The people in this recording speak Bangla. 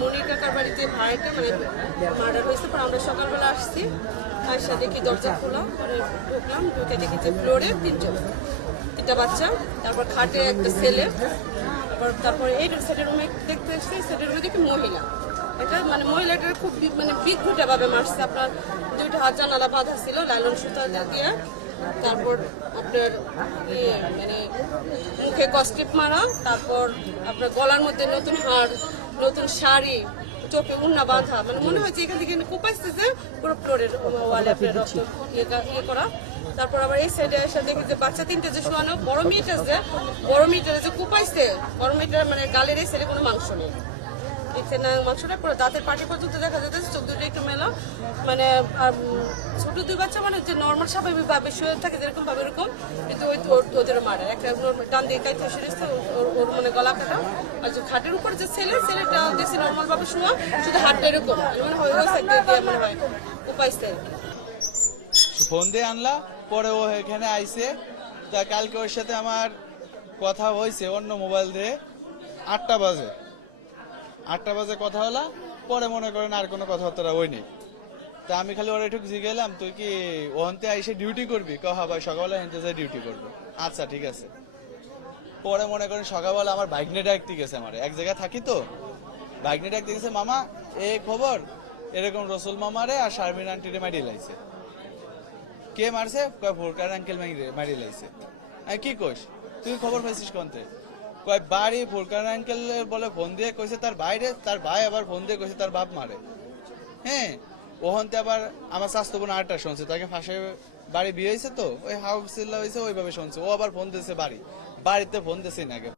মনির কাকার বাড়িতে ভাড়াটা মানে মার্ডার হয়েছে, পর আমরা সকালবেলা আসছি, আয়সা দেখি দরজা খোলা, পরে ঢুকলাম, ঢুকে দেখি যে ফ্লোরে তিনটা বাচ্চা, তারপর খাটে একটা ছেলে, তারপরে এই সেটের রুমে দেখতে এসেছি, সেটের রুমে দেখি মহিলা। এটা মানে মহিলাটার খুব মানে বিদ্রুটা ভাবে মারছে। আপনার দুইটা হাত জানালা বাঁধা ছিল লাইলন সুতা দিয়ে, তারপর আপনার মানে মুখে কস্টিপ মারা, তারপর আপনার গলার মধ্যে নতুন হাড়, নতুন শাড়ি, চোখে উন্না বাঁধা, মানে মনে হয়েছে এখান থেকে কোপাইছে যে পুরো ফ্লোরের ওয়ালে আপনার রক্ত ইয়ে করা। তারপর আবার এই সাইডে এসে দেখি যে বাচ্চা তিনটে যে শোয়ানো, বড় মেয়েটা যে কোপাইছে, বড় মেয়েটার মানে গালের এই সাইডে কোনো মাংস নেই, দেখছে না মাংসটা পুরো দাঁতের পাটি পর্যন্ত দেখা যাচ্ছে, চোখ দুটো একটু মেলা, মানে ছোট দুই বাচ্চা মানে যে নর্মাল স্বাভাবিক ভাবে শুয়ে থাকে যেরকম ভাবে এরকম, কিন্তু ওই ওদের মারে একটা ডান দিকে কাইতে সেরেছে ওর মানে গলা কাটা। আর যে খাটের উপর যে ছেলেটা দেখছি নর্মাল ভাবে শোয়া, শুধু হাতটা এরকম মানে ওই সাইড দিয়ে মনে হয় উপাইছে। ফোন দিয়ে আনলা, পরে ও এখানে আইছে, তা কালকে ওর সাথে আমার কথা হয়েছে অন্য মোবাইল দিয়ে, 8টা বাজে কথা হলা, পরে মনে করেন আর কোনো কথাবার্তা ওই নেই। তা আমি খালি ওরা একটু জিগেলাম, তুই কি ওখানতে আইসে ডিউটি করবি? হ্যাঁ ভাই, সকালবেলা হেনতে যাই ডিউটি করবো। আচ্ছা ঠিক আছে। পরে মনে করেন সকালবেলা আমার ভাগ্নে ডাকতে গেছে, আমার এক জায়গায় থাকি তো, ভাগ্নে ডাকতে গেছে, মামা এই খবর এরকম রসুল মামারে আর শারমিন আন্টিরে মারি লাইছে। কে মারছে? ফোরকার আঙ্কেল মারি লাইছে। কি কইস তুই, খবর পাইছিস কোনতে? কয় বাড়ি ফোরকান আঙ্কেল বলে ফোন দিয়ে কইছে তার বাইরে, তার ভাই আবার ফোন দিয়ে কইছে তার বাপ মারে। হ্যাঁ, ওখানতে আবার আমার স্বাস্থ্য বোন আরেকটা শুনছে, তাকে ফাঁসে বাড়ি বিয়ে হয়েছে তো, ওই হাউস চিল্লা হয়েছে, ওইভাবে শুনছে। ও আবার ফোন দিয়েছে বাড়িতে ফোন দিয়েছে নাকি।